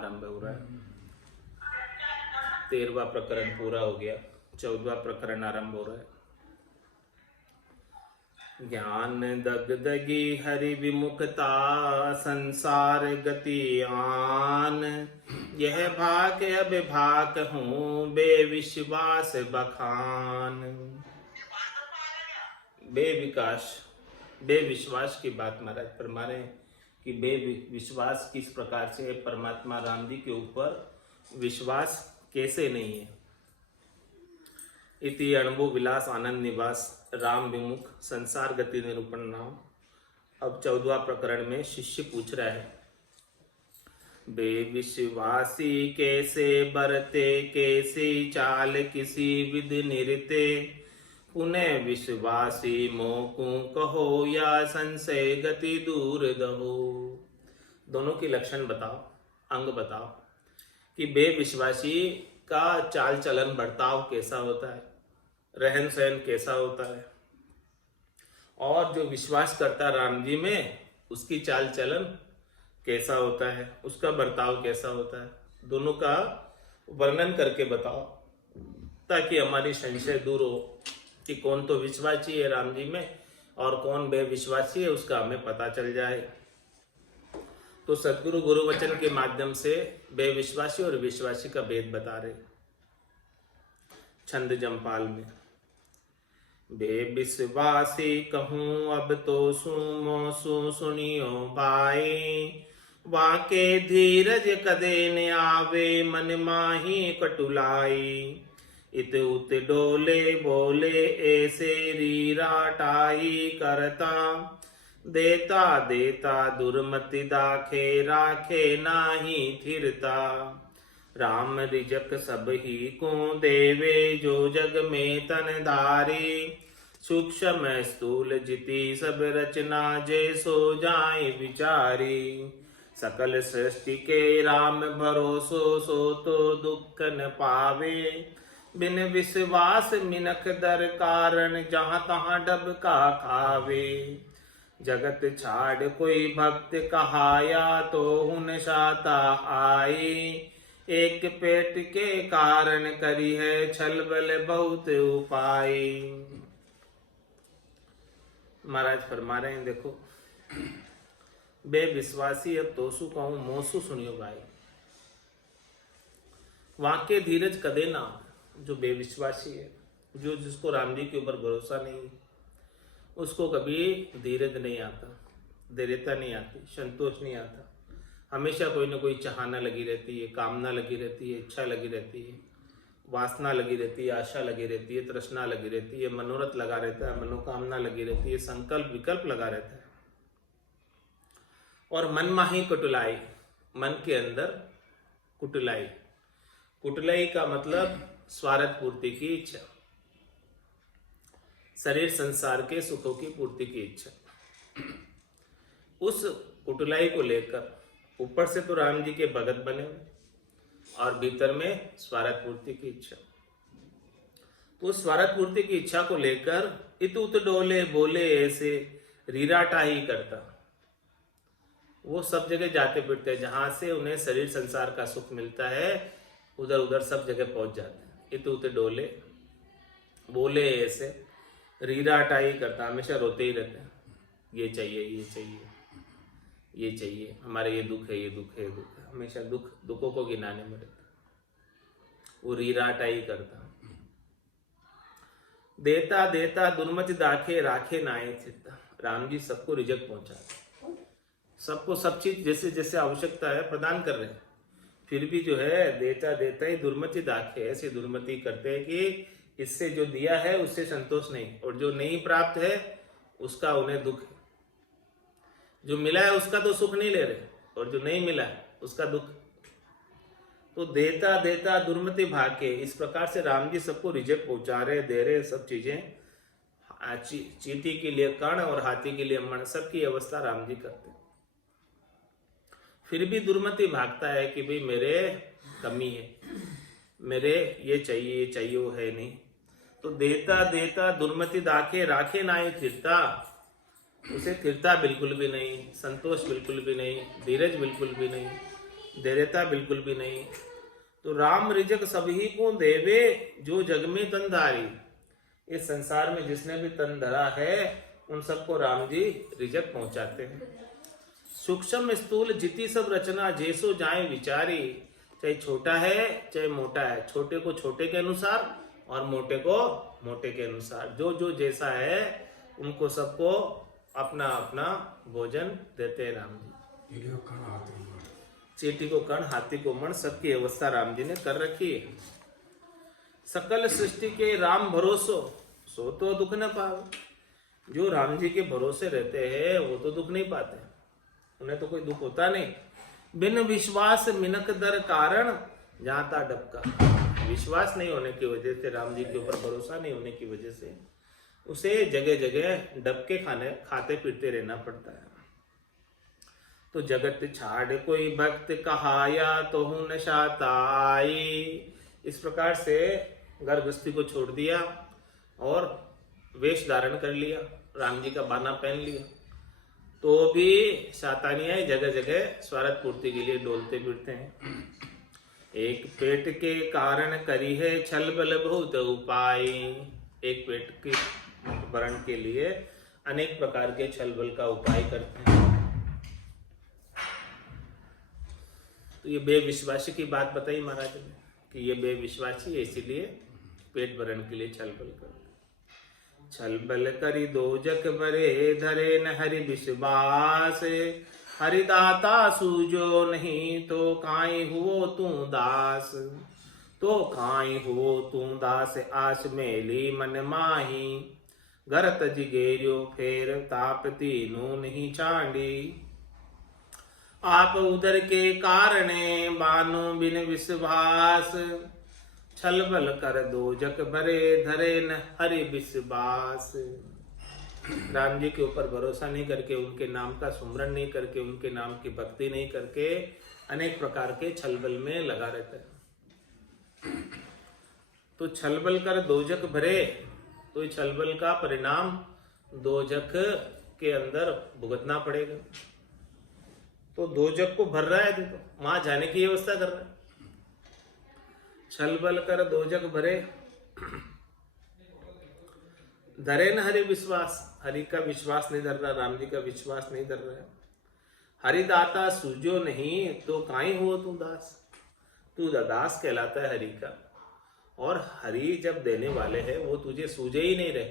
आरंभ हो रहा है। 13वां प्रकरण पूरा हो गया, 14वां प्रकरण आरंभ हो रहा है। ज्ञान दगदगी हरि विमुखता संसार गति आन, यह भाग अभिभाक हूँ बेविश्वास बखान। बेविश्वास की बात महाराज फरमा रहे हैं कि बेविश्वास किस प्रकार से परमात्मा राम जी के ऊपर विश्वास कैसे नहीं है। इति अणुभु विलास आनंद निवास राम विमुख संसार गति निरूपण नाम। अब 14वां प्रकरण में शिष्य पूछ रहा है, बेविश्वासी कैसे बरते कैसी चाल किसी विधि निरते, पुनः विश्वासी मोकू कहो या संशय गति दूर दहो। दोनों की लक्षण बताओ, अंग बताओ कि बेविश्वासी का चाल चलन बर्ताव कैसा होता है, रहन सहन कैसा होता है, और जो विश्वास करता राम जी में उसकी चाल चलन कैसा होता है, उसका बर्ताव कैसा होता है। दोनों का वर्णन करके बताओ ताकि हमारी संशय दूर हो कि कौन तो विश्वासी है राम जी में और कौन बेविश्वासी है, उसका हमें पता चल जाए। तो सदगुरु गुरु वचन के माध्यम से बेविश्वासी और विश्वासी का भेद बता रहे। छंद जमपाल में, बेविश्वासी कहूँ अब तो सुमो सुनियो भाई, वाके धीरज कदे न आवे मन माही कटुलाई, इत उत डोले बोले ऐसे रीराटाई करता, देता देता दुर्मति दाखे राखे नाही थिरता, राम रिजक सब ही को देवे जो जग में तन धारी, सूक्ष्म स्थूल जिति सब रचना जैसो जाए विचारी, सकल सृष्टि के राम भरोसो सो तो दुख न पावे, बिन विश्वास मिनख दर कारण जहाँ तहाँ डबका खावे, जगत छाड़ कोई भक्त कहाया तो हुन शाता आई, एक पेट के कारण करी है छल बल बहुत उपाय। महाराज फरमा रहे हैं, देखो बेविश्वासी अब तोसु कहूं मोसु सुनियो भाई, वाके धीरज कदे ना, जो बेविश्वासी है, जो जिसको राम जी के ऊपर भरोसा नहीं, उसको कभी धीरज नहीं आता, धैर्यता नहीं आती, संतोष नहीं आता। हमेशा कोई ना कोई चाहना लगी रहती है, कामना लगी रहती है, इच्छा लगी रहती है, वासना लगी रहती है, आशा लगी रहती है, तृष्णा लगी रहती है, मनोरथ लगा रहता है, मनोकामना लगी रहती है, संकल्प विकल्प लगा रहता है। और मन माही कुटुलाई, मन के अंदर कुटुलाई, कुटुलाई का मतलब स्वार्थ पूर्ति की इच्छा, शरीर संसार के सुखों की पूर्ति की इच्छा। उस कुटुलाई को लेकर ऊपर से तो राम जी के भगत बने और भीतर में स्वार्थ पूर्ति की इच्छा। तो उस स्वार्थ पूर्ति की इच्छा को लेकर इत उत डोले बोले ऐसे रीराटा ही करता, वो सब जगह जाते फिरते, जहां से उन्हें शरीर संसार का सुख मिलता है उधर उधर सब जगह पहुंच जाते हैं। इत उत डोले बोले ऐसे रीराटा ही करता, हमेशा रोते ही रहते हैं, ये चाहिए ये चाहिए ये चाहिए, हमारे ये दुख है ये दुख है ये दुख है, हमेशा दुखों को गिनाने में रहता, वो रीराटा ही करता। देता देता दुर्मति दाखे राखे नाये चित्ता, राम जी सबको रिजक पहुंचाते, सबको सब चीज जैसे जैसे आवश्यकता है प्रदान कर रहे हैं, फिर भी जो है देता देता ही दुर्मति दाखे, ऐसी दुर्मति करते हैं कि इससे जो दिया है उससे संतोष नहीं, और जो नहीं प्राप्त है उसका उन्हें दुख है। जो मिला है उसका तो सुख नहीं ले रहे, और जो नहीं मिला है उसका दुख। तो देता देता दुर्मति भाके, इस प्रकार से राम जी सबको रिजेक्ट पहुंचा रहे, दे रहे सब चीजें। चींटी के लिए कर्ण और हाथी के लिए मण, सबकी अवस्था राम जी करते। फिर भी दुर्मति भागता है कि भाई मेरे कमी है, मेरे ये चाहिए वो है नहीं। तो देता देता दुर्मति दाखे राखे नाई थिरता, उसे थिरता बिल्कुल भी नहीं, संतोष बिल्कुल भी नहीं, धीरज बिल्कुल भी नहीं, धैर्यता बिल्कुल भी नहीं। तो राम रिजक सभी को देवे जो जग में तन धारी। इस संसार में जिसने भी तन धरा है उन सबको राम जी रिजक पहुंचाते हैं। सूक्ष्म स्थूल जिति सब रचना जैसो जाए विचारी। चाहे छोटा है चाहे मोटा है, छोटे को छोटे के अनुसार और मोटे को मोटे के अनुसार, जो जो जैसा है उनको सबको अपना अपना भोजन देते हैं राम जी। चींटी को कण हाथी को मण, सबकी अवस्था राम जी ने कर रखी है। सकल सृष्टि के राम भरोसो सो तो दुख न पावे। जो राम जी के भरोसे रहते हैं वो तो दुख नहीं पाते, उन्हें तो कोई दुख होता नहीं। बिन विश्वास मिनक दर कारण जाता डबका। विश्वास नहीं होने की वजह से, राम जी के ऊपर भरोसा नहीं होने की वजह से उसे जगह जगह डबके खाते पीटते रहना पड़ता है। तो जगत छाड़ कोई भक्त कहाया तो हूं नशाताई। इस प्रकार से गर्भस्थी को छोड़ दिया और वेश धारण कर लिया, राम जी का बाना पहन लिया, तो भी शैतानियां जगह जगह स्वार्थ पूर्ति के लिए डोलते फिरते हैं। एक पेट के कारण करी है छल बल बहुत उपाय। एक पेट के भरण के लिए अनेक प्रकार के छल बल का उपाय करते हैं। तो ये बेविश्वासी की बात बताई महाराज ने कि ये बेविश्वासी है, इसीलिए पेट भरण के लिए छल बल कर। छल बल करी दो जग बरे धरे न हरि विश्वास। हरिदाता सूजो नहीं तो काई हुओ तू दास। तो काई हुओ तू दास आस मेली मन माही। घर तज गेरियो फेर ताप तीनों नहीं चांडी। आप उदर के कारणे बानो बिन विश्वास। छल बल कर दो जग भरे धरे न हरि विश्वास। राम जी के ऊपर भरोसा नहीं करके, उनके नाम का सुमरन नहीं करके, उनके नाम की भक्ति नहीं करके अनेक प्रकार के छल बल में लगा रहता है। तो छल बल कर दो जग भरे, तो छल बल का परिणाम दो जग के अंदर भुगतना पड़ेगा। तो दो जग को भर रहा है, देखो वहां जाने की व्यवस्था कर रहा है। छल बल कर दो जग भरे धरे न हरि विश्वास। हरि का विश्वास नहीं धर रहा, राम जी का विश्वास नहीं धर रहा है। हरिदाता सूझो नहीं तो काई हो तू दास। तू दास कहलाता है हरि का, और हरि जब देने वाले हैं वो तुझे सूझे ही नहीं रहे।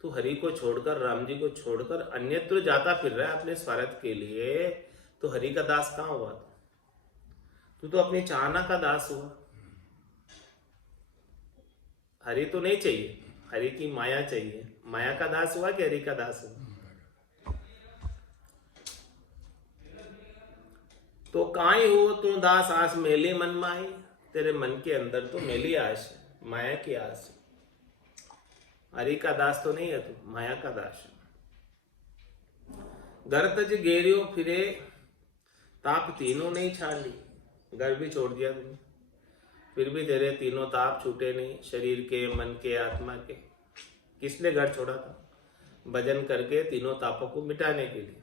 तू हरि को छोड़कर, राम जी को छोड़कर अन्यत्र जाता फिर रहा है अपने स्वार्थ के लिए, तो हरि का दास कहाँ हुआ? तू तो अपनी चाहना का दास हुआ। हरि तो नहीं चाहिए, हरि की माया चाहिए। माया का दास हुआ कि हरि का दास हुआ? तो काई हो तू दास आस मेले मन माई। तेरे मन के अंदर तो मेली आस है, माया की आस है। हरि का दास तो नहीं है तू, माया का दास है। घर तज गेरियो फिरे ताप तीनों नहीं छाड़ ली। घर भी छोड़ दिया तुमने, फिर भी तेरे तीनों ताप छूटे नहीं, शरीर के, मन के, आत्मा के। किस लिए घर छोड़ा था? भजन करके तीनों तापों को मिटाने के लिए।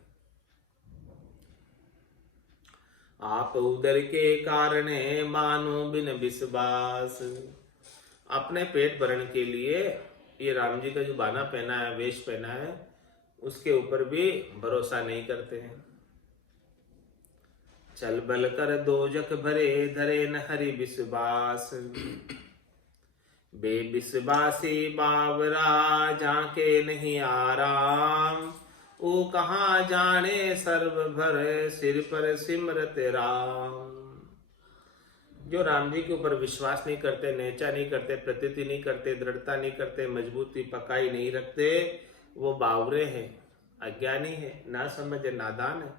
आप उदर के कारण मानो बिन विश्वास। अपने पेट भरण के लिए ये राम जी का जो बाना पहना है, वेश पहना है, उसके ऊपर भी भरोसा नहीं करते हैं। चल बल कर दो जग भरे धरे न हरि विश्वास। बेविश्वासी बावरा जाके नहीं आराम। ओ कहाँ जाने सर्व भर सिर पर सिमरत राम। जो राम जी के ऊपर विश्वास नहीं करते, नेचा नहीं करते, प्रतीति नहीं करते, दृढ़ता नहीं करते, मजबूती पकाई नहीं रखते, वो बावरे हैं, अज्ञानी है, ना समझ, नादान है,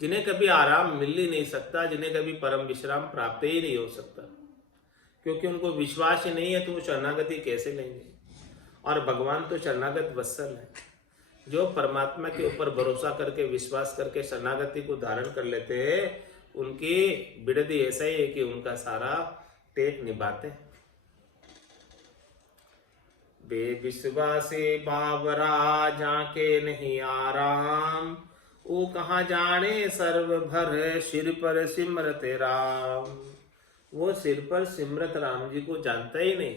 जिन्हें कभी आराम मिल ही नहीं सकता, जिन्हें कभी परम विश्राम प्राप्त ही नहीं हो सकता, क्योंकि उनको विश्वास ही नहीं है। तो वो शरणागति कैसे लेंगे? और भगवान तो शरणागत वत्सल है। जो परमात्मा के ऊपर भरोसा करके, विश्वास करके शरणागति को धारण कर लेते हैं, उनकी बिड़दी ऐसा ही है कि उनका सारा टेक निभाते हैं। बेविश्वासी बावरा जाके नहीं आराम। वो कहाँ जाने सर्व भर सिर पर सिमरत राम। वो सिर पर सिमरत राम जी को जानता ही नहीं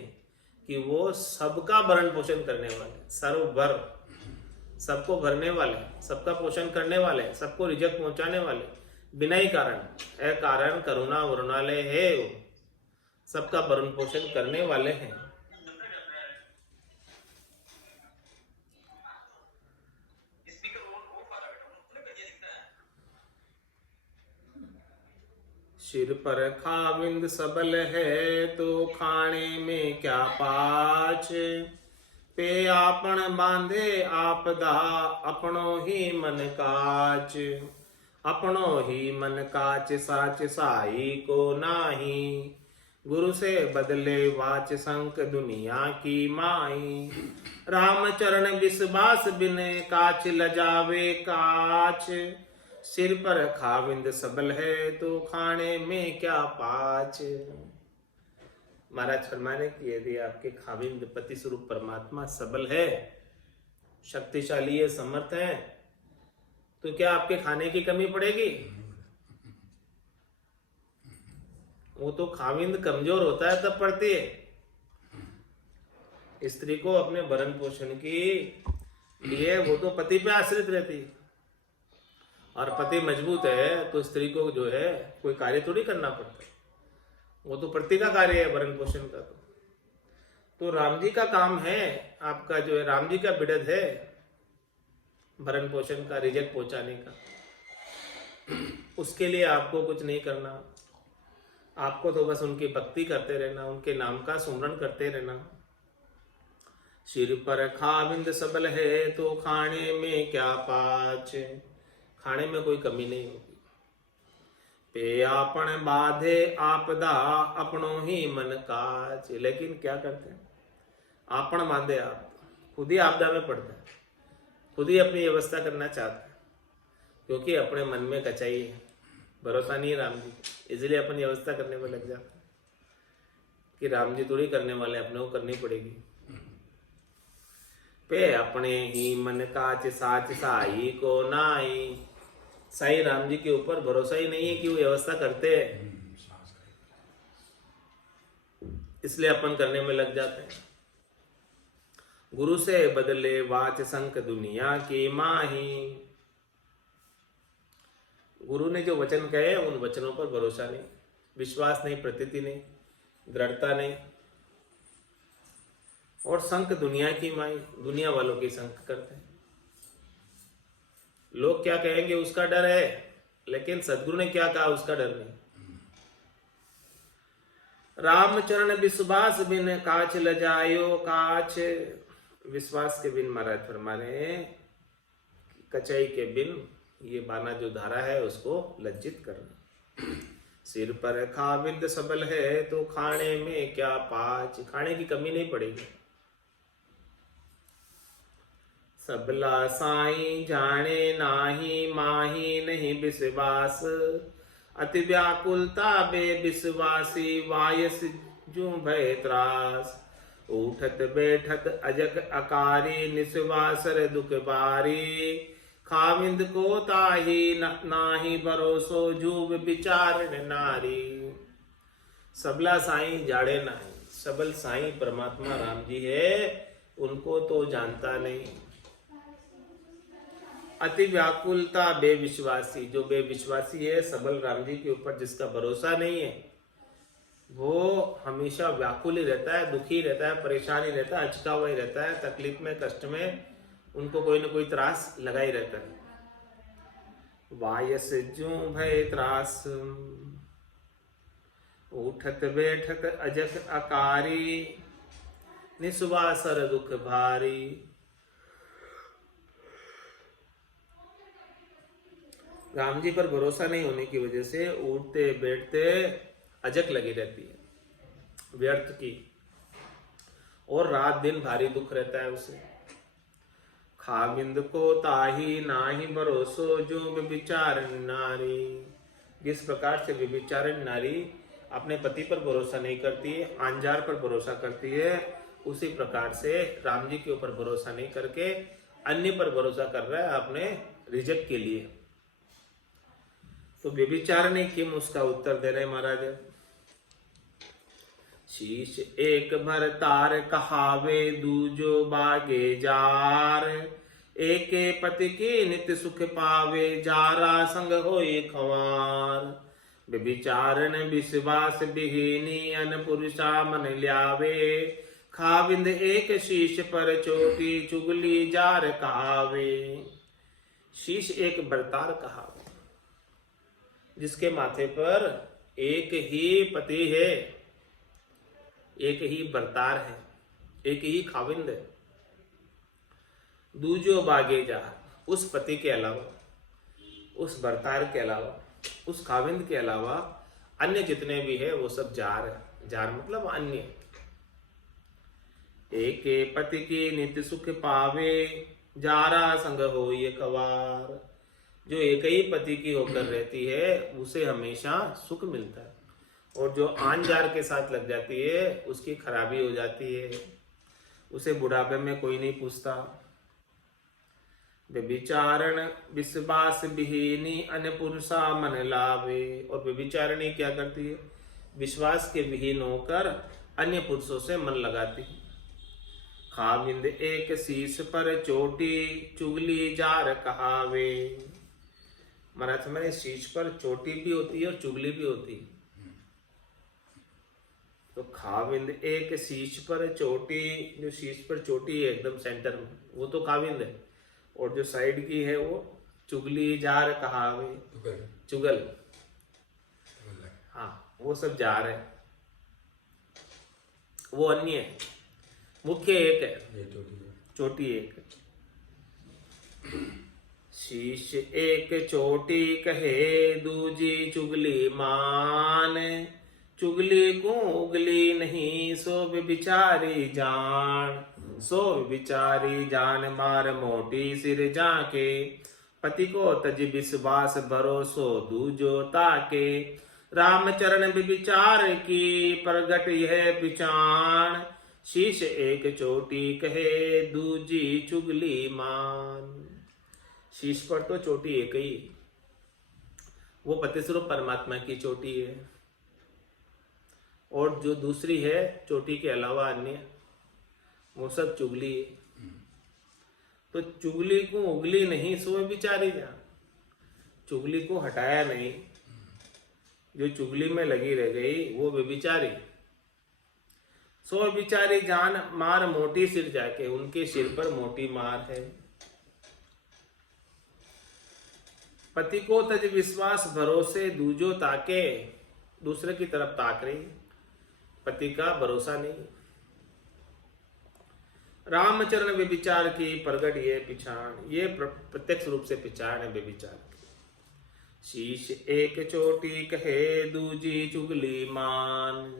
कि वो सबका भरण पोषण करने वाले, सर्वभर, सबको भरने वाले, सबका पोषण करने वाले, सबको रिजक पहुंचाने वाले, बिना ही कारण, कारण करुणा वरुणालय है वो, सबका भरण पोषण करने वाले हैं। सिर पर खाविंद सबल है तो खाने में क्या पाच। पे आपन बांधे आपदा अपनो ही मन काच। अपनो ही मन काच साच साई को नाही। गुरु से बदले वाच संक दुनिया की माई। राम चरण विश्वास बिन काच लजावे काच। सिर पर खाविंद सबल है तो खाने में क्या पाच। महाराज फरमाने कि यदि आपके खाविंद पति स्वरूप परमात्मा सबल है, शक्तिशाली है, समर्थ है, तो क्या आपके खाने की कमी पड़ेगी? वो तो खाविंद कमजोर होता है तब पड़ती है। स्त्री को अपने भरण पोषण की लिए वो तो पति पे आश्रित रहती है, और पति मजबूत है तो स्त्री को जो है कोई कार्य थोड़ी करना पड़ता है, वो तो पति का कार्य है भरण पोषण का। तो राम जी का काम है, आपका जो है राम जी का बिड़द है भरण पोषण का, रिजक पहुंचाने का। उसके लिए आपको कुछ नहीं करना, आपको तो बस उनकी भक्ति करते रहना, उनके नाम का सुमरण करते रहना। सिर पर खाविंद सबल है तो खाने में क्या पाच। खाने में कोई कमी नहीं होगी। पे आपन बाधे आपदा अपनों ही मन काच। लेकिन क्या करते हैं, आपन बांधे, आप खुद ही आपदा में पड़ते हैं, खुद ही अपनी व्यवस्था करना चाहते हैं, क्योंकि अपने मन में कचाई है, भरोसा नहीं है राम जी, इसलिए अपन व्यवस्था करने में लग जाते हैं कि राम जी थोड़ी करने वाले, अपने को करनी पड़ेगी। पे अपने ही मन काच साच साई को नाई। साई राम जी के ऊपर भरोसा ही नहीं है कि वो व्यवस्था करते हैं, इसलिए अपन करने में लग जाते हैं। गुरु से बदले वाच संक दुनिया की माही। गुरु ने जो वचन कहे उन वचनों पर भरोसा नहीं, विश्वास नहीं, प्रतीति नहीं, दृढ़ता नहीं। और संक दुनिया की माई, दुनिया वालों की संक करते हैं। लोग क्या कहेंगे उसका डर है, लेकिन सदगुरु ने क्या कहा उसका डर नहीं। रामचरण विश्वास बिन काच लजायो काच। विश्वास के बिन महाराज फरमा रहे हैं, कचाई के बिन ये बाना जो धारा है उसको लज्जित करना। सिर पर खाविंद सबल है तो खाने में क्या पाच। खाने की कमी नहीं पड़ेगी। सबला साई जाने नाही माही नहीं विश्वास। अति व्याकुलता बे विश्वासी वायस जू भय त्रास। उठत बैठत अजक अकारी निस्वासर दुख बारी। खाविंद को ताही नाही भरोसो जूब विचार नारी। सबला साई जाड़े नाही। सबल साई परमात्मा राम जी है, उनको तो जानता नहीं। अति व्याकुलता बेविश्वासी, जो बेविश्वासी है सबल राम जी के ऊपर जिसका भरोसा नहीं है, वो हमेशा व्याकुल ही रहता है, दुखी रहता है, परेशान ही रहता है, अचका हुआ ही रहता है, तकलीफ में, कष्ट में उनको कोई ना कोई त्रास लगा ही रहता है। वायस जू भय त्रास। उठत बैठत अजक अकारी। निस्वासर दुख भारी। राम जी पर भरोसा नहीं होने की वजह से उठते बैठते अजक लगी रहती है, व्यर्थ की, और रात दिन भारी दुख रहता है उसे। खाविंद को ताही नाही भरोसो जो व्यभिचारिणी नारी। जिस प्रकार से व्यभिचारिणी नारी अपने पति पर भरोसा नहीं करती है, अंजार पर भरोसा करती है, उसी प्रकार से राम जी के ऊपर भरोसा नहीं करके अन्य पर भरोसा कर रहा है, अपने रिजेक्ट के लिए। तो व्यभिचारिणी किम, उसका उत्तर दे रहे महाराज। शीश एक भरतार कहावे, दूजो बागे जार। एके पति की नित्य सुख पावे, जारा संग होए खवार। व्यभिचारण विश्वास विहीनी, अन पुरुषा मन ल्यावे। खाविंद एक शीश पर चोटी, चुगली जार कहावे। शीश एक भरतार कहावे, जिसके माथे पर एक ही पति है, एक ही भरतार है, एक ही खाविंद है। दूजो बागे जार, उस पति के अलावा, उस भरतार के अलावा, उस खाविंद के अलावा अन्य जितने भी है वो सब जार है। जार मतलब अन्य। एक पति की नित्य सुख पावे, जारा संग हो ये कवार। जो एक ही पति की होकर रहती है उसे हमेशा सुख मिलता है, और जो आन जार के साथ लग जाती है उसकी खराबी हो जाती है, उसे बुढ़ापे में कोई नहीं पूछता। व्यभिचारण विश्वास विहीनी, अन्य पुरुषा मन लावे। और व्यभिचारिणी क्या करती है? विश्वास के विहीन होकर अन्य पुरुषों से मन लगाती है। खाविंद एक शीश पर चोटी, चुगली जार कहावे। मराठी में शीश पर चोटी भी होती है और चुगली भी होती है। तो खाविंद एक शीश पर चोटी, जो शीश पर चोटी है एकदम सेंटर में, वो तो खाविंद है, और जो साइड की है वो चुगली जार कहावे, चुगल। हाँ, वो सब जार है, वो अन्य है, मुख्य एक है, चोटी एक है। शीश एक चोटी कहे, दूजी चुगली मान। चुगली को उगली नहीं, सो विचारी जान। सो विचारी जान, मार मोटी सिर जाके। पति को तज विश्वास भरोसो, दूजो ताके। रामचरण विचार की, प्रगट यह पिचान। शीश एक चोटी कहे, दूजी चुगली मान। शीश पर तो चोटी एक ही, वो पतिस्वरूप परमात्मा की चोटी है, और जो दूसरी है चोटी के अलावा अन्य, वो सब चुगली है। तो चुगली को उगली नहीं, सो विचारी जान। चुगली को हटाया नहीं, जो चुगली में लगी रह गई वो व्यभिचारी। सो विचारी जान, मार मोटी सिर जाके। उनके सिर पर मोटी मार है। पति को तज विश्वास भरोसे, दूजो ताके। दूसरे की तरफ ताक रही, पति का भरोसा नहीं। रामचरण व्यभिचार की, प्रगट ये पिछाण। ये प्रत्यक्ष रूप से पिछाण है व्यभिचार की। शीश एक चोटी कहे, दूजी चुगली मान।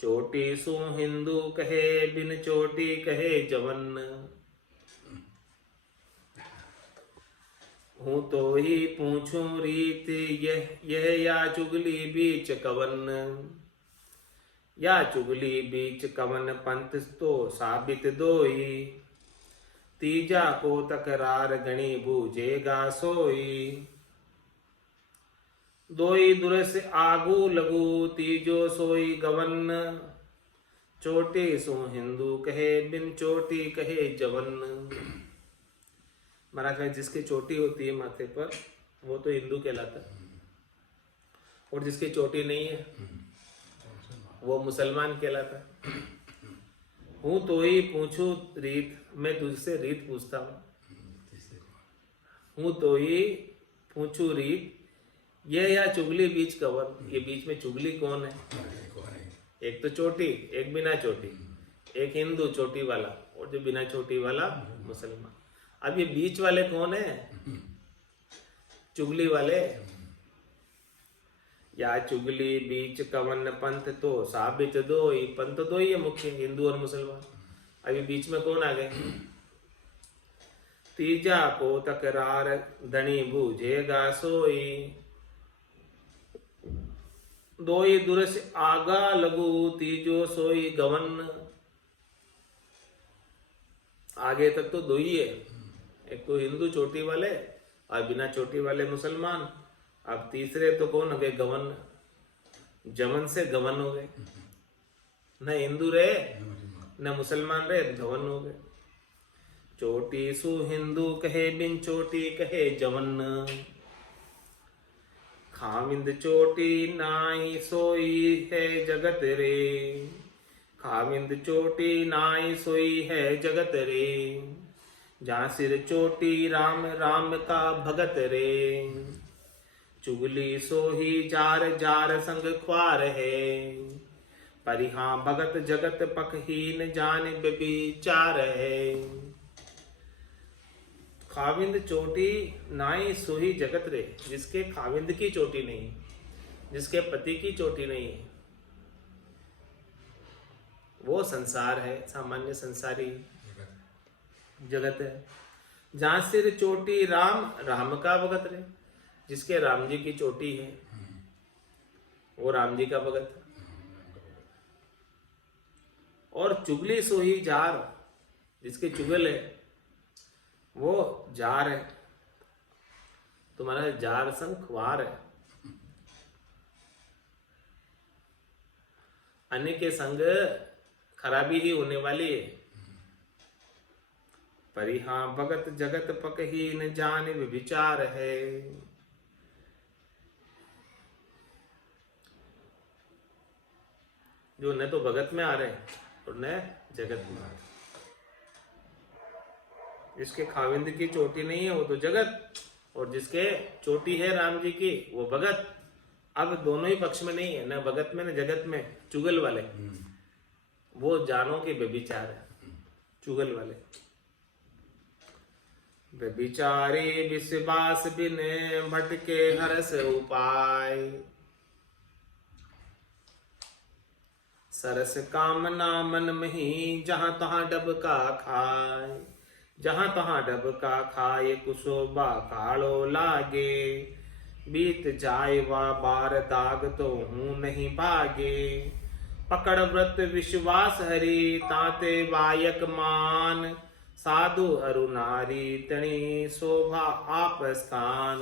चोटी सु हिंदू कहे, बिन चोटी कहे जवन। हूँ तो ही पूछूं रीत, यह या चुगली बीच कवन। या चुगली बीच कवन, पंथ तो साबित दोई। तीजा को तकरार गणी, बूझेगा सोई। दोई दुरस आगू लगू, तीजो सोई गवन। चोटी सो हिंदू कहे, बिन चोटी कहे जवन। महाराज भाई, जिसकी चोटी होती है माथे पर वो तो हिंदू कहलाता है, और जिसकी चोटी नहीं है वो मुसलमान कहलाता है। हूँ तो ही पूछू रीत, मैं तुझसे रीत पूछता हूँ तो ही पूछू रीत, ये या चुगली बीच कवन। ये बीच में चुगली कौन है? एक तो चोटी, एक बिना चोटी, एक हिंदू चोटी वाला, और जो बिना चोटी वाला मुसलमान। अब ये बीच वाले कौन है? चुगली वाले। या चुगली बीच कवन, पंथ तो साबित दो ही। पंथ दो ही है मुख्य, हिंदू और मुसलमान। अभी बीच में कौन आ गए? तीजा को तकरार धनी, बूझेगा सोई। दोई दुरस आगा लगू, तीजो सोई गवन। आगे तक तो दो ही है, एक तो हिंदू चोटी वाले, और बिना चोटी वाले मुसलमान। अब तीसरे तो कौन हो गए? गवन, जमन से गवन हो गए। न हिंदू रहे न मुसलमान रहे, गवन हो गए। चोटी सु हिंदू कहे, बिन चोटी कहे जवन। खाविंद चोटी नाई सोई है जगत रे, खाविंद चोटी नाई सोई है जगत रे। जहाँ सिर चोटी राम राम का भगत रे, चुगली सोही जार जार संग ख्वार है। परिहां भगत जगत पखहीन जान बेबीचार है। खाविंद चोटी नाई सोही जगत रे, जिसके खाविंद की चोटी नहीं, जिसके पति की चोटी नहीं है, वो संसार है, सामान्य संसारी जगत है। जहां सिर चोटी राम राम का भगत रे, जिसके राम जी की चोटी है वो राम जी का भगत है। और चुगली सोही जार, जिसके चुगल है वो जार है। तुम्हारा जार संग ख्वार है, अन्य के संग खराबी ही होने वाली है। परिहां भगत जगत पकहीन जान विचार है। जो न तो भगत में आ रहे हैं और न जगत में आ रहे। जिसके खाविंद की चोटी नहीं है वो तो जगत, और जिसके चोटी है राम जी की वो भगत। अब दोनों ही पक्ष में नहीं है, न भगत में न जगत में। चुगल वाले वो जानों के व्यभिचार है, चुगल वाले। व्यभिचारे विश्वास बिन भटके हरस उपाय। सरस कामना मन में ही जहां तहां डबका खाए। जहां तहां डबका खाए कुशोबा कालो लागे। बीत जाए वा बार दाग तो हूं नहीं भागे। पकड़ व्रत विश्वास हरि ताते वायक मान। साधु अरु नारी तणी शोभा आप स्थान।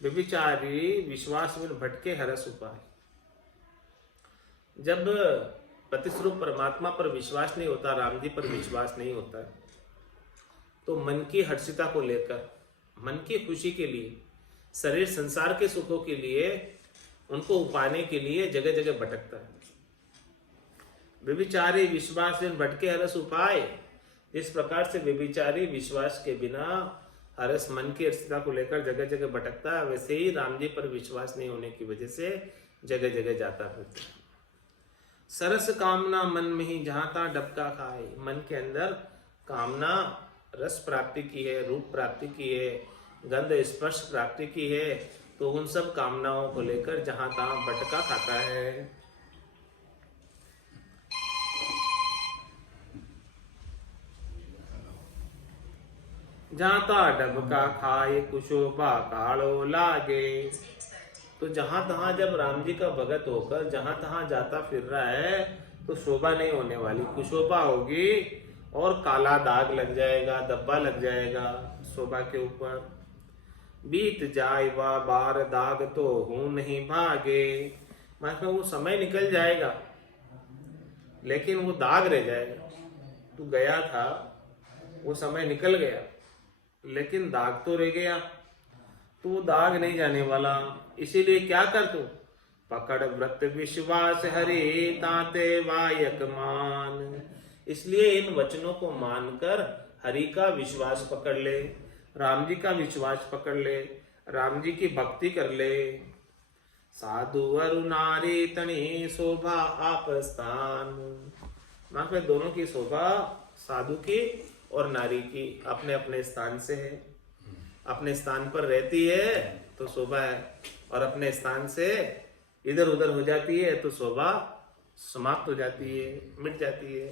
व्यभिचारी विश्वास में भटके हरस उपाय। जब प्रतिस्वरूप परमात्मा पर विश्वास नहीं होता, राम जी पर विश्वास नहीं होता है, तो मन की हर्षिता को लेकर, मन की खुशी के लिए, शरीर संसार के सुखों के लिए, उनको उपाने के लिए जगह जगह भटकता है। व्यभिचारी विश्वास में भटके हरस उपाय। इस प्रकार से व्यभिचारी विश्वास के बिना हरस, मन की हर्षिता को लेकर जगह जगह भटकता है, वैसे ही राम जी पर विश्वास नहीं होने की वजह से जगह जगह जाता फिरता है। सरस कामना मन में ही जहां तहां डबका खाए। मन के अंदर कामना रस प्राप्ति की है, रूप प्राप्ति की है, गंध स्पर्श प्राप्ति की है, तो उन सब कामनाओं को लेकर जहां तहां भटका खाता है। जहां तहां डबका खाए कुशोभा कालो लागे। तो जहां तहां जब राम जी का भगत होकर जहां तहां जाता फिर रहा है तो शोभा नहीं होने वाली, कुशोभा होगी और काला दाग लग जाएगा, धब्बा लग जाएगा शोभा के ऊपर। बीत जाए वा बार दाग तो हूं नहीं भागे। मतलब वो समय निकल जाएगा लेकिन वो दाग रह जाएगा। तू गया था, वो समय निकल गया लेकिन दाग तो रह गया, तो वो दाग नहीं जाने वाला। इसीलिए क्या कर तू? पकड़ व्रत विश्वास हरि ताते वायक मान। इसलिए इन वचनों को मानकर हरि का विश्वास पकड़ ले, राम जी का विश्वास पकड़ ले, राम जी की भक्ति कर ले। साधु अरु नारी तनी शोभा आप स्थान। वहां पे दोनों की शोभा, साधु की और नारी की, अपने अपने स्थान से है। अपने स्थान पर रहती है तो शोभा है, और अपने स्थान से इधर उधर हो जाती है तो शोभा समाप्त हो जाती है, मिट जाती है,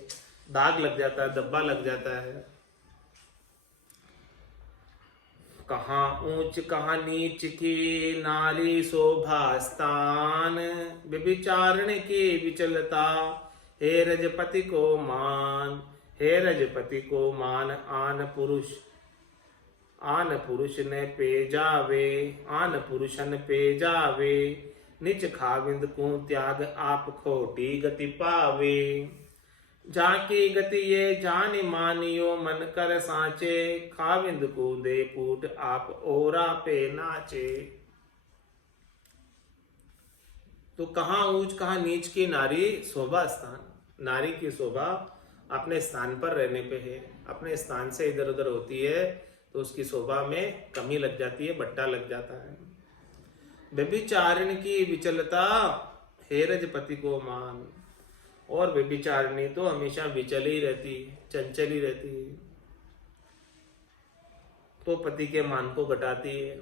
दाग लग जाता है, धब्बा लग जाता है। कहाँ ऊंच कहाँ नीच की नारी शोभा स्थान। व्यभिचारण की विचलता हे रजपति को मान। हे रजपति को मान आन पुरुष, आन पुरुष ने पे जावे, आन पुरुषन पे जावे, निज खाविंद को त्याग आप खोटी गति पावे। जाकी गति ये जान मानियो मन कर सांचे, खाविंद को दे पूट आप ओरा पे नाचे। तो कहाँ ऊंच कहाँ नीच की नारी शोभा स्थान, नारी की शोभा अपने स्थान पर रहने पे है। अपने स्थान से इधर उधर होती है तो उसकी शोभा में कमी लग जाती है, बट्टा लग जाता है। व्यभिचारिणी की विचलता हेरज पति को मान, और व्यभिचारिणी तो हमेशा विचल ही रहती, चंचल ही रहती है, तो पति के मान को घटाती है।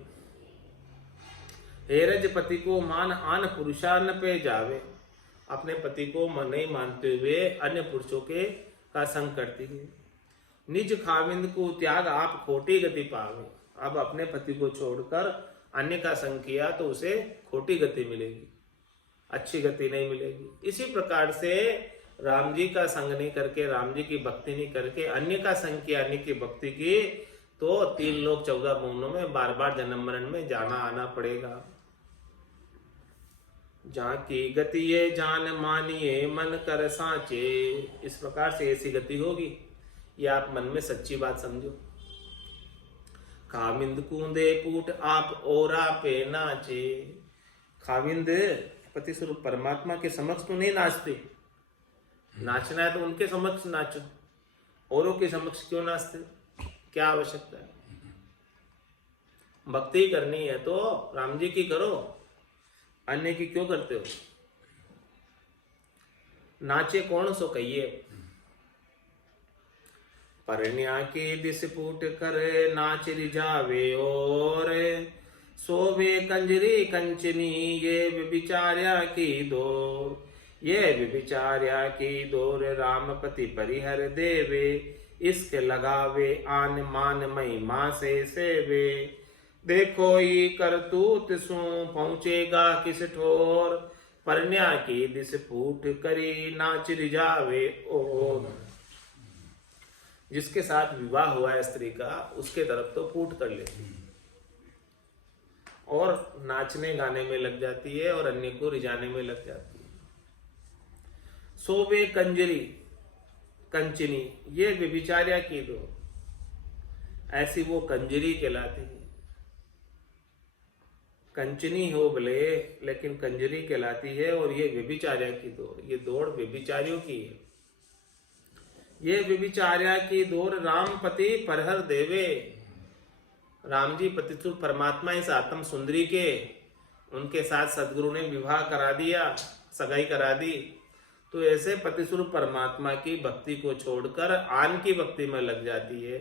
हेरज पति को मान आन पुरुषान पे जावे, अपने पति को नहीं मानते हुए अन्य पुरुषों के का संग करती है। निज खाविंद को त्याग आप खोटी गति पावे, अब अपने पति को छोड़कर अन्य का संग किया तो उसे खोटी गति मिलेगी, अच्छी गति नहीं मिलेगी। इसी प्रकार से राम जी का संग नहीं करके, राम जी की भक्ति नहीं करके अन्य का संग किया, अन्य की भक्ति की, तो 3 लोक 14 भुवनों में बार बार जन्म मरण में जाना आना पड़ेगा। जाकी गति ये जान मानिए मन कर सांचे, इस प्रकार से ऐसी गति होगी, ये आप मन में सच्ची बात समझो। खाविंद कूंदे पूट आप ओरा पे नाचे, खाविंद पति स्वरूप परमात्मा के समक्ष तो नहीं नाचते, नाचना है तो उनके समक्ष नाचो, औरों के समक्ष क्यों नाचते, क्या आवश्यकता है। भक्ति करनी है तो राम जी की करो, अन्य की क्यों करते हो। नाचे कौन सो कहिए, परण्या की दिस फूट कर नाच रिझावे, और सोवे कंजरी कंचनी ये विचार्या की दौर, ये विचार्या की दौर रामपति परिहर देवे, इसके लगावे आन मान महिमा से सेवे, देखो ही करतूत सू पहुंचेगा किस ठोर, परण्या की दिस फूट करी नाच रिझावे और। जिसके साथ विवाह हुआ है स्त्री का, उसके तरफ तो फूट कर लेती और नाचने गाने में लग जाती है और अन्य को रिझाने में लग जाती है। सोवे कंजरी कंचनी ये व्यभिचार्या की दो, ऐसी वो कंजरी कहलाती है। कंचनी हो भले लेकिन कंजरी कहलाती है, और ये व्यभिचार्या की दौड़, ये दौड़ व्यभिचारियों की है। ये व्यभिचार्या की दौड़ रामपति परहर देवे, राम जी पतितुल परमात्मा इस आत्म सुंदरी के, उनके साथ सदगुरु ने विवाह करा दिया, सगाई करा दी, तो ऐसे पतिस्वरूप परमात्मा की भक्ति को छोड़कर आन की भक्ति में लग जाती है।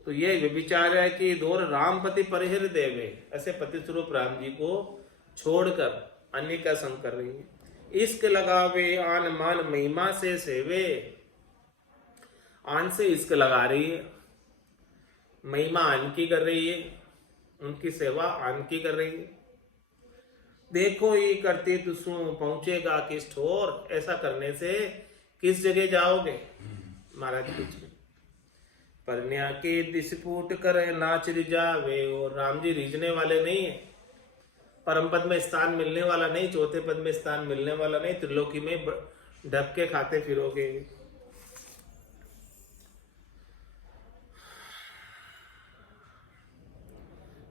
तो ये व्यभिचार्या की दौर रामपति परिहर देवे, ऐसे पति स्वरूप राम जी को छोड़कर अन्य का संग कर रही है। इश्क लगावे आन मान महिमा से सेवे, आन से इश्क लगा रही है, महिमा आन की कर रही है, उनकी सेवा आन की कर रही है। देखो ही करते तुसू पहुंचेगा किस ठोर, ऐसा करने से किस जगह जाओगे महाराज बीच में। परन्या के दिसपूट कर नाच रिझावे, और राम जी रिझने वाले नहीं है, परम पद में स्थान मिलने वाला नहीं, चौथे पद में स्थान मिलने वाला नहीं, त्रिलोकी में ढपके खाते फिरोगे।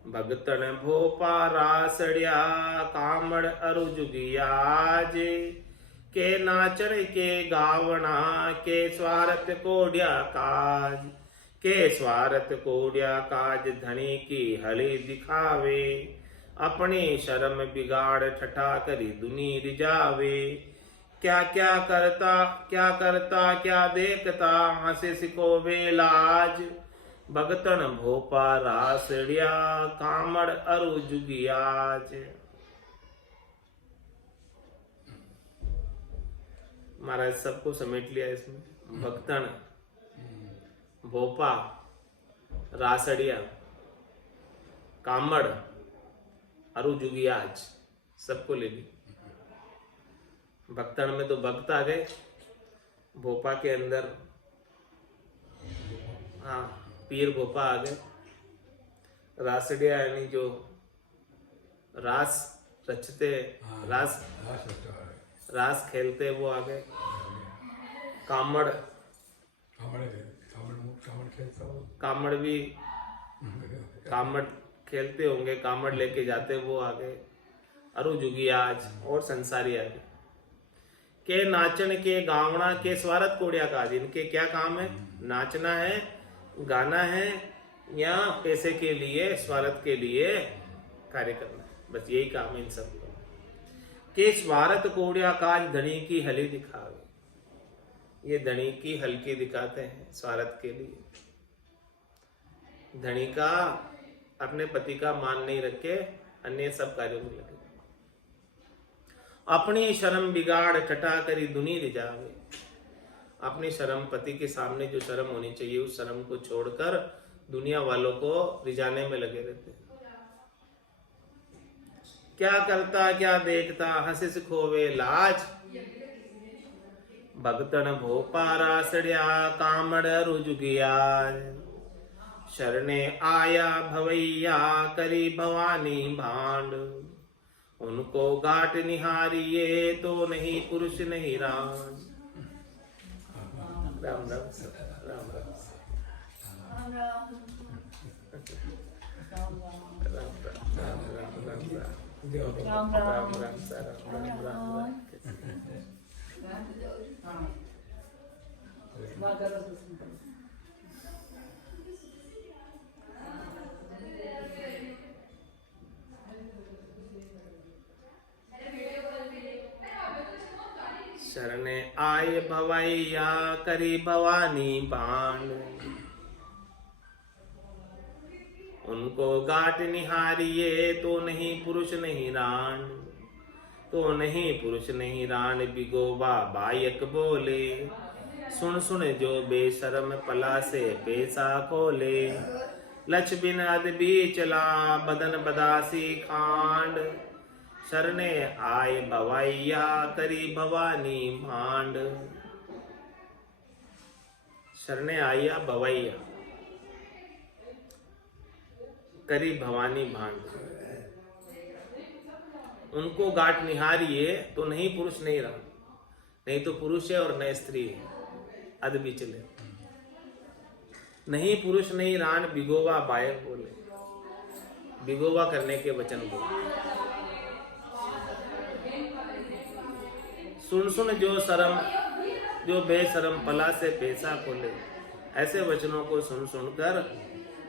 भगतन भोपा रासड़िया कामड़ अरु जुगियाज, के नाचन के गावना के स्वार्थ कोड्या काज, के स्वार्थ कोड्या काज धनी की हली दिखावे, अपनी शर्म बिगाड़ ठठा करी दुनी रिझावे। क्या क्या करता क्या देखता, हंसे सिको बेलाज, भगतन भोपा रासड़िया कामड़ अरु जुगियाज। महाराज सबको समेट लिया इसमें, भक्तन भोपा रासड़िया कामड़ अरु जुगियाज, सबको ले ली। भक्तन में तो भक्त आ गए, भोपा के अंदर हाँ पीर भोपा आ गए, रासड़िया यानी जो रास रचते, रास रास खेलते वो आ गए। कामड़ कामड़ भी कामड़ खेलते होंगे, कामड़ लेके जाते वो आ गए। अरु जुगियाज और संसारी आ गए। के नाचन के गावना के स्वारथ कोड़िया का, इनके क्या काम है? नाचना है, गाना है, या पैसे के लिए, स्वार्थ के लिए कार्य करना है। बस यही काम है इन सबको। के स्वार्थ कोड़िया काज धनी की हली दिखावे, ये धनी की हल्की दिखाते हैं स्वार्थ के लिए। धनी का अपने पति का मान नहीं रखे, अन्य सब कार्यों में लगे। अपनी शर्म बिगाड़ टटा करी दुनी रिजावे, अपनी शर्म, पति के सामने जो शर्म होनी चाहिए उस शर्म को छोड़कर दुनिया वालों को रिझाने में लगे रहते हैं। क्या करता क्या देखता हंसिस खोवे लाज, भगतन भोपारा सड़िया कामड़ रुजुगिया। शरणे आया भवैया करी भवानी भांड, उनको गाट निहारिये तो नहीं पुरुष नहीं राम। राम राम राम शरणे आए भवैया करी भवानी बाण, उनको गाट निहारिये तो नहीं पुरुष नहीं रान। तो नहीं पुरुष नहीं रान बिगोबा बायक बोले, सुन सुन जो बेशरम पला से पैसा खोले। लक्ष बिन अदबी चला बदन बदासी खांड, शरणे आए भवैया करी भवानी भांड। शरणे आया भवैया करी भवानी भांड, उनको गाट निहारिये तो नहीं पुरुष नहीं रहा, नहीं तो पुरुष है और न स्त्री है, अदबी चले। नहीं पुरुष नहीं रान बिगोवा बायक बोले, बिगोवा करने के वचन बोले। सुन सुन जो शर्म जो बेशरम पला से पैसा खोले, ऐसे वचनों को सुन सुनकर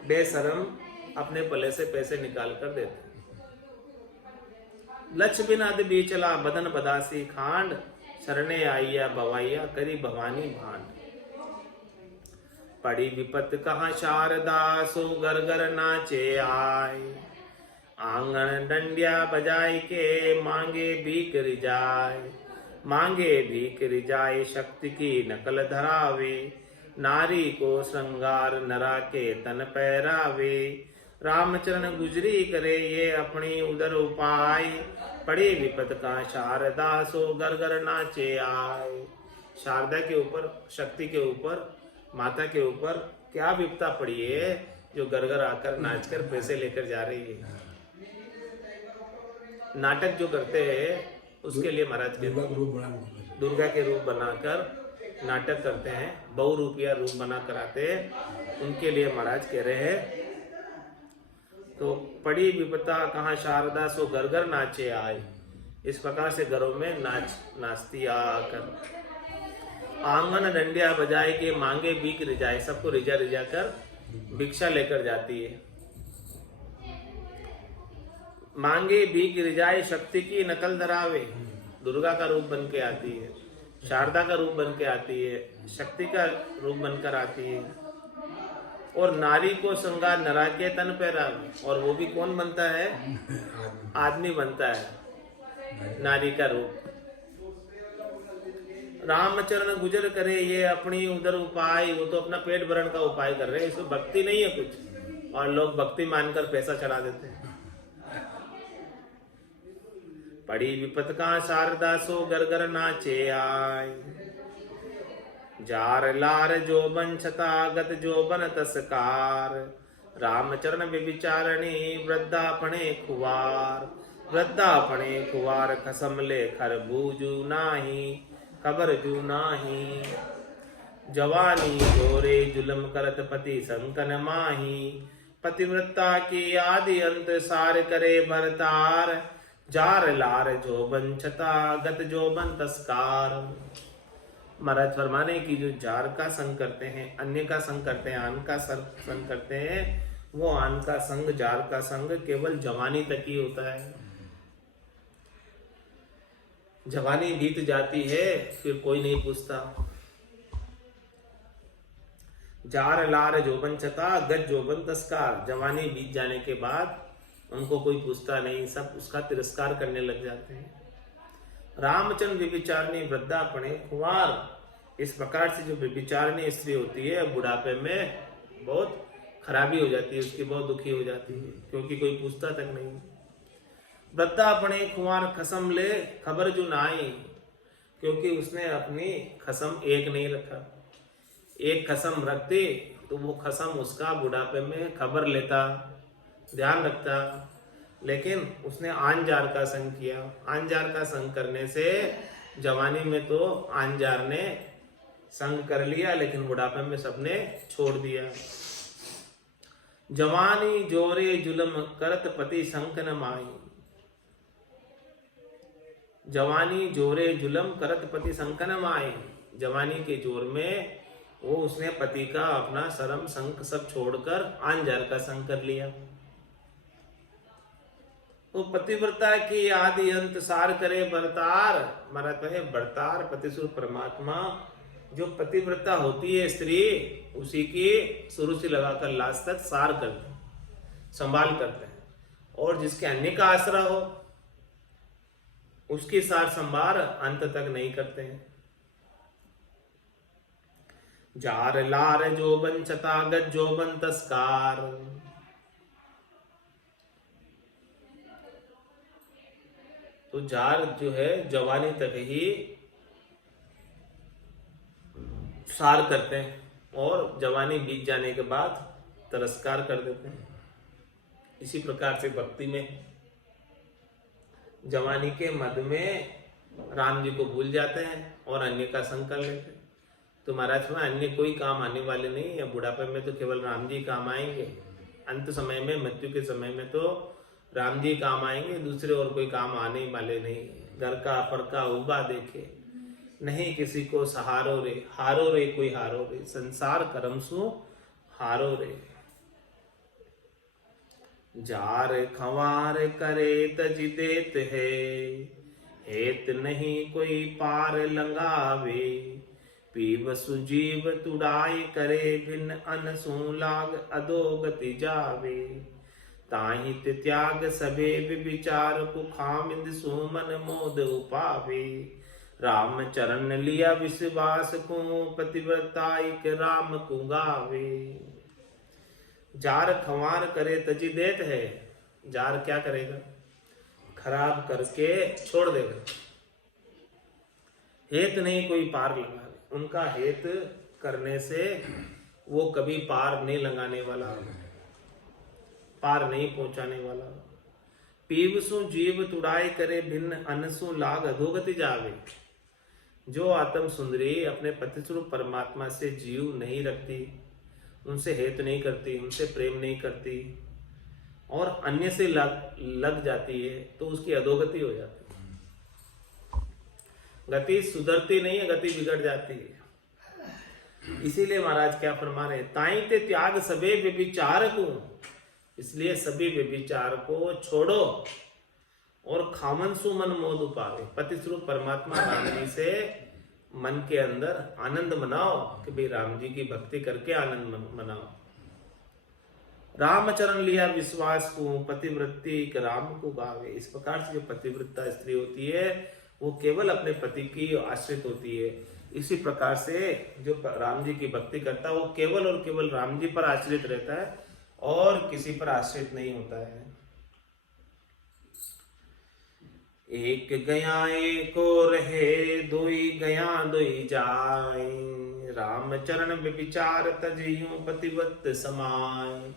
बेशरम अपने पले से पैसे निकाल कर देते। लक्ष्य बिन अदबी चला बदन बदासी खांड, शरणे आइया भवैया करी भवानी भांड। पड़ी विपत कहाँ शारदा सो घर घर नाचे आए, आंगन डंडिया बजाई के मांगे भीख रिजाए। मांगे भीख रिजाए शक्ति की नकल धरावे, नारी को श्रृंगार नरा के तन पहरावे। रामचरण गुजरी करे ये अपनी उदर उपाय, पड़ी विपत का शारदा सो घर घर नाचे आए। शारदा के ऊपर, शक्ति के ऊपर, माता के ऊपर क्या विपता पड़ी है जो घर घर आकर नाचकर पैसे लेकर जा रही है। नाटक जो करते हैं उसके लिए महाराज के दुर्गा के रूप बनाकर नाटक करते हैं, बहुरूपिया रूप बनाकर आते हैं, उनके लिए महाराज कह रहे हैं। तो पड़ी विपता कहाँ शारदा सो घर घर नाचे आए, इस प्रकार से घरों में नाचती आकर। आंगन डंडिया बजाए के मांगे भीख रिजाए, सबको रिजा रिजा कर भिक्षा लेकर जाती है। मांगे भीख रिजाए शक्ति की नकल धरावे, दुर्गा का रूप बन के आती है, शारदा का रूप बन के आती है, शक्ति का रूप बनकर आती है। और नारी को श्रृंगार नरा के तन पहरावे, और वो भी कौन बनता है? आदमी बनता है नारी का रूप। रामचरण गुजर करे ये अपनी उदर उपाय, वो तो अपना पेट भरण का उपाय कर रहे हैं, इसमें भक्ति नहीं है कुछ, और लोग भक्ति मानकर पैसा चढ़ा देते हैं। पड़ी विपत का शारदा सो घर घर नाचे आय, जार लार जो बन छता गत जो बन तस्कार। रामचरण व्यभिचारिणी वृद्धापणे खुवार, वृद्धापणे खुवार खसम ले खरबूजू नाही, खबर जू नाही। जवानी जोरे जुलम करत पति संकन माही, पतिव्रता की आदि अंत सार करे भरतार, जार लार जोबन छता गत जोबन तस्कार। महाराज फरमाने की जो जार का संग करते हैं, अन्य का संग करते हैं, आन का संग करते हैं, वो आन का संग, जार का संग केवल जवानी तक ही होता है। जवानी बीत जाती है फिर कोई नहीं पूछता। जार लार जोबन छता गज जोबन तस्कार, जवानी बीत जाने के बाद उनको कोई पूछता नहीं, सब उसका तिरस्कार करने लग जाते हैं। रामचंद्र व्यभिचारिणी वृद्धापणे खुवार, इस प्रकार से जो व्यभिचारिणी स्त्री होती है बुढ़ापे में बहुत खराबी हो जाती है, उसकी बहुत दुखी हो जाती है, क्योंकि कोई पूछता तक नहीं। वृद्धापणे खुवार खसम ले खबर जो नाई, क्योंकि उसने अपनी खसम एक नहीं रखा, एक खसम रखते तो वो खसम उसका बुढ़ापे में खबर लेता, ध्यान रखता, लेकिन उसने आन जार का संग किया। आन जार का संग करने से जवानी में तो आन जार ने संग कर लिया, लेकिन बुढ़ापे में सबने छोड़ दिया। जवानी जोरे जुलम करत पति संकन माई, जवानी जोरे जुलम करत पति संकन माई, जवानी के जोर में वो उसने पति का अपना शर्म संक सब छोड़कर आन जार का संग कर लिया। तो पतिव्रता की आदि अंत सार करे बरतार, महाराज है बरतार पतिसुर परमात्मा, जो पतिव्रता होती है स्त्री, उसी की शुरू से लगाकर लास्ट तक सार करते हैं, संभाल करते हैं, और जिसके अन्य का आसरा हो उसकी सार संभाल अंत तक नहीं करते हैं। जार लार जोबन छता गज जोबन तस्कार, तो जार जो है जवानी तक ही सार करते हैं और जवानी बीत जाने के बाद तिरस्कार कर देते हैं। इसी प्रकार से भक्ति में जवानी के मध्य में राम जी को भूल जाते हैं और अन्य का संग कर लेते हैं। तो महाराज में अन्य कोई काम आने वाले नहीं है, बुढ़ापे में तो केवल राम जी काम आएंगे, अंत समय में मृत्यु के समय में तो राम जी काम आएंगे, दूसरे और कोई काम आने वाले नहीं। घर का परका उबा देखे, नहीं किसी को सहारो रे, हारो रे कोई हारो रे, संसार करम सु हारो रे। जार खवार करे तज देत है, हेत नहीं कोई पार लंगावे, पीव सुजीव तुड़ाई करे भिन्न अनसु लाग अधोगति जावे, ताहि त्याग सबे विचार कुखामिंद सुमन मोद उपावे, राम चरण लिया विश्वास को पतिव्रताइक राम को गावे। जार खवार करे तजी देत है, जार क्या करेगा, खराब करके छोड़ देगा, हेत नहीं कोई पार लगा, उनका हेत करने से वो कभी पार नहीं लगाने वाला, पार नहीं पहुंचाने वाला। पीवसु जीव तुड़ाई करे भिन्न अनसु लाग अधोगति जावे, जो आत्म सुंदरी अपने पति स्वरूप परमात्मा से जीव नहीं रखती, उनसे हेत नहीं करती, उनसे प्रेम नहीं करती और अन्य से लग जाती है, तो उसकी अधोगति हो जाती है, गति सुधरती नहीं है, गति बिगड़ जाती है। इसीलिए महाराज क्या फरमा रहे, ताई ते त्याग सबे व्यभिचार को, इसलिए सभी व्यभिचार को छोड़ो और खामन सु मन मोद पावे, पति स्वरूप परमात्मा राम जी से मन के अंदर आनंद मनाओ कि भाई राम जी की भक्ति करके आनंद मनाओ। रामचरण लिया विश्वास को पतिव्रती राम को गावे, इस प्रकार से जो पतिव्रता स्त्री होती है वो केवल अपने पति की आश्रित होती है। इसी प्रकार से जो राम जी की भक्ति करता है वो केवल और केवल राम जी पर आश्रित रहता है और किसी पर आश्रित नहीं होता है। एक गया एको रहे, दोई गया दोई जाए, राम चरण विचार तजयु पतिव्रत समाय।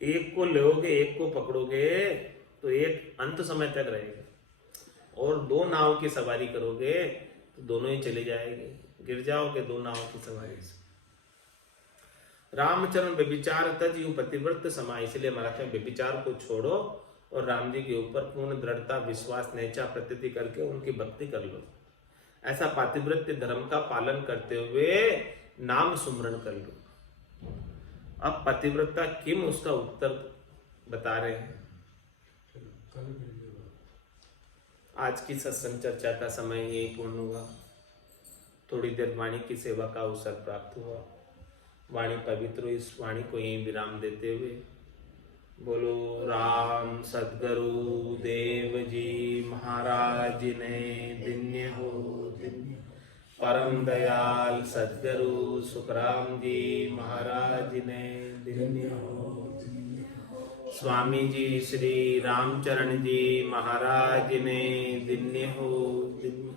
एक को लोगे, एक को पकड़ोगे तो एक अंत समय तक रहेगा, और दो नाव की सवारी करोगे तो दोनों ही चले जाएंगे, गिर जाओगे दो नाव की सवारी से। रामचरण व्यभिचार तज यूं पतिव्रत समाय, इसलिए महाराज में व्यभिचार को छोड़ो और राम जी के ऊपर पूर्ण दृढ़ता, विश्वास, नेचा प्रतीति करके उनकी भक्ति कर लो। ऐसा पातिव्रत्य धर्म का पालन करते हुए नाम सुमरण कर लो। अब पतिव्रता किम, उसका उत्तर बता रहे हैं। आज की सत्संग चर्चा का समय यही पूर्ण हुआ। थोड़ी देर वाणी की सेवा का अवसर प्राप्त हुआ। वाणी पवित्र, इस वाणी को यही विराम देते हुए बोलो राम सद्गुरु देव जी महाराज ने धन्य हो, धन्य परम दयाल सद्गुरु सुखराम जी महाराज ने धन्य हो। स्वामी जी श्री रामचरण जी महाराज ने धन्य हो, धन्य।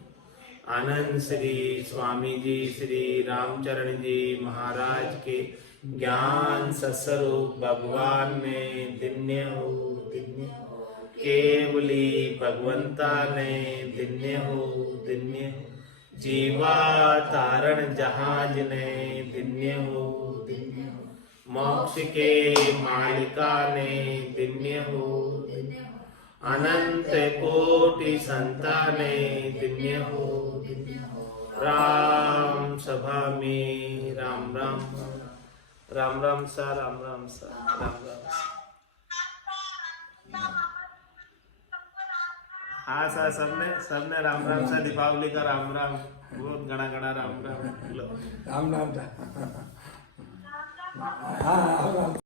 आनंद श्री स्वामी जी श्री रामचरण जी महाराज के ज्ञान सस्वरूप भगवान ने धन्य हो, धन्य। केवली भगवंता ने धन्य हो, धन्य। जीवा तारण जहाज ने धन्य हो, धन्य। मोक्ष के मालिका ने धन्य हो, धन्य। अनंत कोटि संताने धन्य हो, धन्य। राम सभा में राम राम, राम राम सा, राम राम सा, राम राम सा। हाँ सा, सबने राम राम सा, दीपावली का राम राम, बहुत घना घना राम राम। राम राम सा। हाँ राम राम।